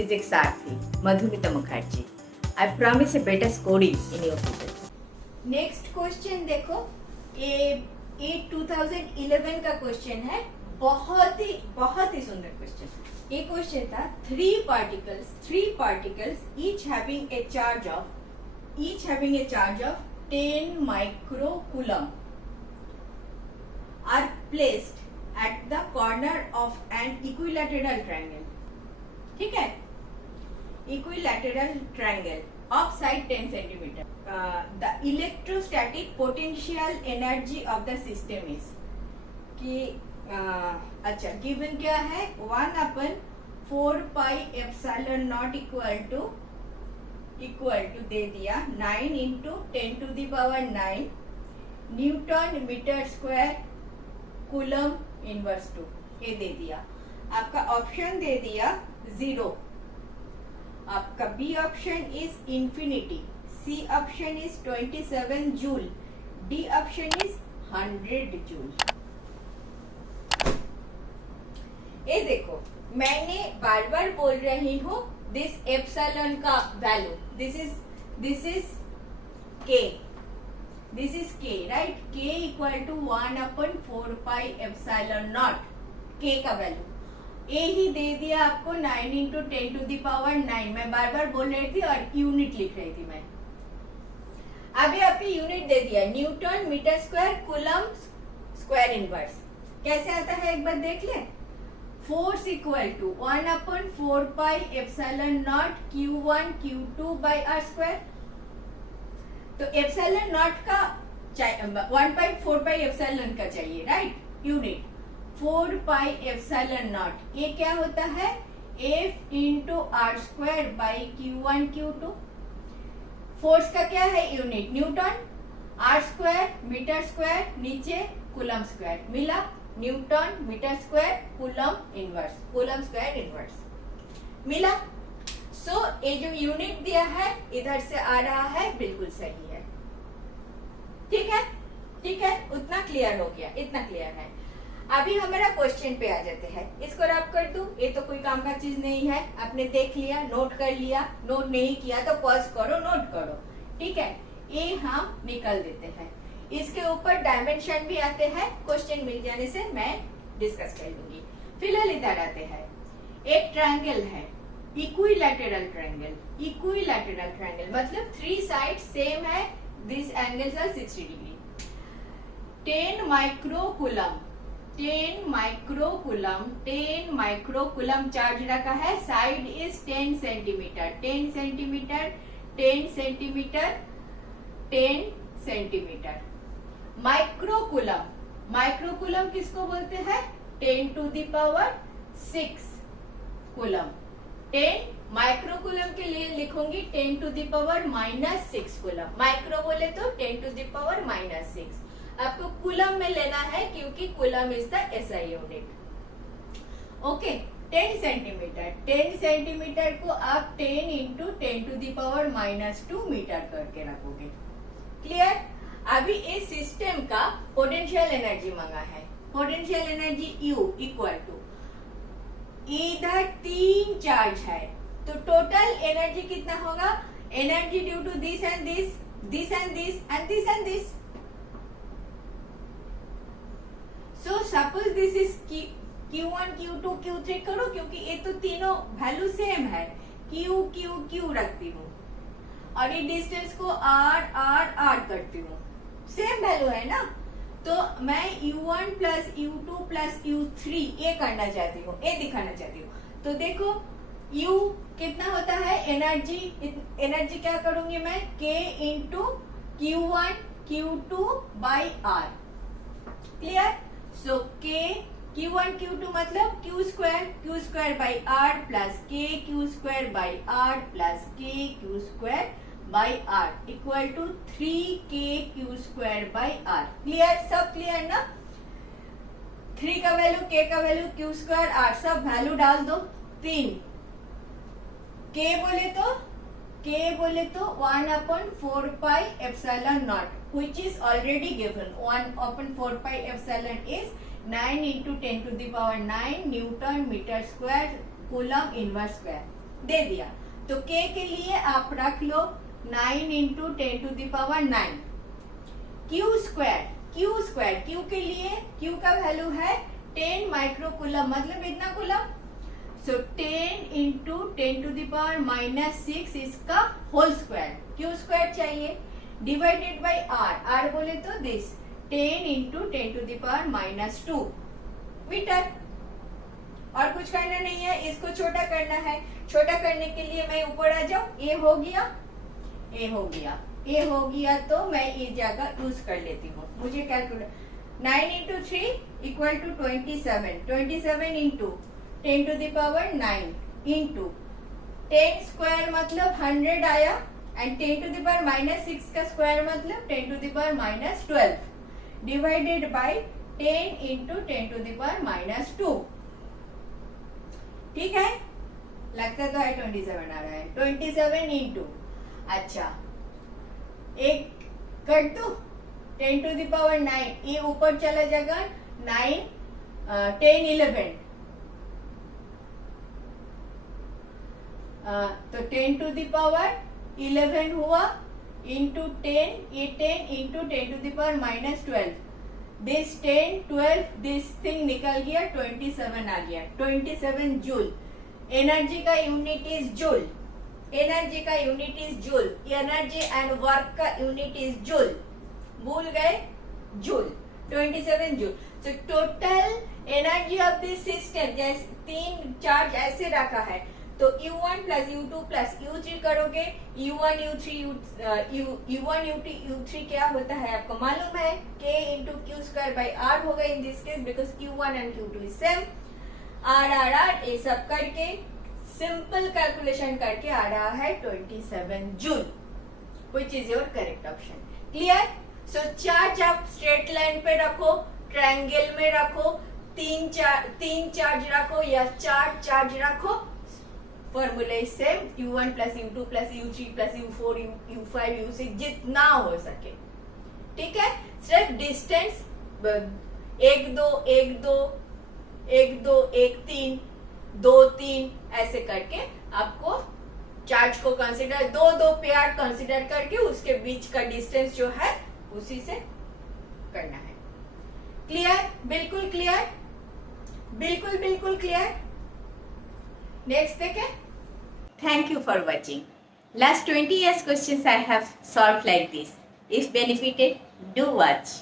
physics Sarthi, Madhumita Mukherjee. I promise a better scoring in your physics. Next question देखो, ये 2011 का question है, बहुत ही सुंदर क्वेश्चन। ये क्वेश्चन था three particles each having a charge of 10 microcoulomb are placed at the corner of an equilateral triangle. ठीक है, equilateral triangle of side 10 centimeter. The electrostatic potential energy of the system is कि अच्छा given क्या है, 1/4πε0 equal to दे दिया 9 into 10 to the power 9 newton metre square coulomb inverse 2, ये दे दिया। आपका ऑप्शन दे दिया 0, आपका B option is infinity, C option is 27 joule, D option is 100 joule. ये देखो, मैंने बार बार बोल रही हूँ दिस एप्सिलॉन का value, this is K right, K equal to 1/4πε0 के का वैल्यू ए ही दे दिया आपको 9 into 10 to the power 9। मैं बार बार बोल रही थी और यूनिट लिख रही थी मैं। अभी आपके यूनिट दे दिया newton metre square coulomb square inverse. कैसे आता है एक बार देख ले। Force equal to 1/4πε0 Q1 Q2 by r square. तो एप्सिलॉन नॉट का 1/4πε का चाहिए राइट, यूनिट 4πε0। ये क्या होता है, F into R square by Q1 Q2। Force का क्या है unit, newton, R square metre square, नीचे कूलम स्क्वायर, मिला newton metre square coulomb square inverse मिला। सो ये जो यूनिट दिया है इधर से आ रहा है, बिल्कुल सही है। ठीक है, उतना क्लियर हो गया, इतना क्लियर है। अभी हमारा क्वेश्चन पे आ जाते हैं। इसको रब कर दूं, ये तो कोई काम का चीज नहीं है, आपने देख लिया, नोट कर लिया, नोट नहीं किया तो पॉज करो, नोट करो। ठीक है, ये हम निकल देते हैं। इसके ऊपर डायमेंशन भी आते हैं, क्वेश्चन मिल जाने से मैं डिस्कस कर लूंगी। फिलहाल इधर आते हैं। एक ट्रायंगल है, इक्विलैटरल ट्रायंगल मतलब 3 साइड सेम है, this angles are 60 degree. 10 microcoulomb charge रखा है, side is 10 centimetre 10 centimetre. Microcoulomb किसको बोलते हैं, 10 to the power 6 coulomb. 10 microcoulomb के लिए लिखूंगी 10 to the power -6 coulomb. Micro बोले तो 10 to the power -6। आपको कूलम में लेना है क्योंकि coulomb is the SI unit. Okay, 10 centimetre को आप 10 into 10 to the power -2 metre करके रखोगे। क्लियर। अभी इस सिस्टम का पोटेंशियल एनर्जी मांगा है, potential energy U equal to, इधर 3 चार्ज है तो टोटल एनर्जी कितना होगा, energy due to this and this and this. So suppose this is Q1 Q2 Q3 करो, क्योंकि ये तो तीनों वैल्यू सेम है, Q रखती हूँ और ये डिस्टेंस को R करती हूँ, सेम वैल्यू है ना। तो मैं U1 plus U2 plus U3 ये करना चाहती हूँ, ये दिखाना चाहती हूँ। तो देखो U कितना होता है, एनर्जी क्या करूंगी मैं, K into Q1 Q2 by R। Clear. So Q1 Q2 मतलब Q square by R plus Q square by R plus Q square by R equal to 3Q square by R। Clear, सब clear ना। 3 का value, K का value, Q square R, सब value डाल दो। 3 K बोले तो 1/4πε0 which is already given। 1/4πε is 9 into 10 to the power 9 newton metre square coulomb inverse square. दे दिया। तो k के लिए आप रख लो 9 into 10 to the power 9। q square q के लिए q का वैल्यू है 10 माइक्रोकूलम, मतलब इतना coulomb. So 10 into 10 to the power -6 इसका होल स्क्वायर, q स्क्वायर चाहिए, डिवाइडेड बाय r बोले तो this 10 into 10 to the power -2 metre. और कुछ करना नहीं है, इसको छोटा करना है। छोटा करने के लिए मैं ऊपर आ जाऊं, ए हो गया तो मैं ये जगह यूज कर लेती हूँ। मुझे calculate 9 into 3 equal to 27 into 10 to the power 9 into 10 square मतलब 100 आया, एंड 10 टू द पावर -6 का स्क्वायर मतलब 10 to the power -12 divided by 10 into 10 to the power -2। ठीक है, लगता तो है 27 आ रहा है। 27 इंटू, अच्छा एक कर दो 10 टू द पावर 9, ये ऊपर चला जाएगा 9 10 11 तो 10 टू द पावर 11 हुआ इंटू 10, ये 10 into 10 to the power -12, this 10 12 this thing निकल गया, 27 आ गया। 27 जूल। एनर्जी का unit is joule, energy and work का यूनिट इज जूल, भूल गए joule, 27 joule. So total energy of this system, जैसे 3 चार्ज ऐसे रखा है, तो U1 plus U2 plus U3 करोगे, U1 U2 U3 क्या होता है आपको मालूम है, K into Q square by R होगा in this case, because Q1 and Q2 is same. R ये सब करके सिंपल कैलकुलेशन करके आ रहा है 27 joule, which is your correct option. Clear? So charge आप स्ट्रेट लाइन पे रखो, ट्रायंगल में रखो, 3 चार्ज रखो या 4 चार्ज रखो, formula is same, U1 plus U2 plus U3 plus U4 U5 U6 जितना हो सके। ठीक है, सिर्फ डिस्टेंस 1 2 1 2 1 2 1 3 2 3 ऐसे करके आपको चार्ज को कंसीडर, 2 पेयर कंसीडर करके उसके बीच का डिस्टेंस जो है उसी से करना है। क्लियर? बिल्कुल क्लियर, बिल्कुल क्लियर। नेक्स्ट देखें। Thank you for watching. Last 20 years questions I have solved like this. If benefited, do watch.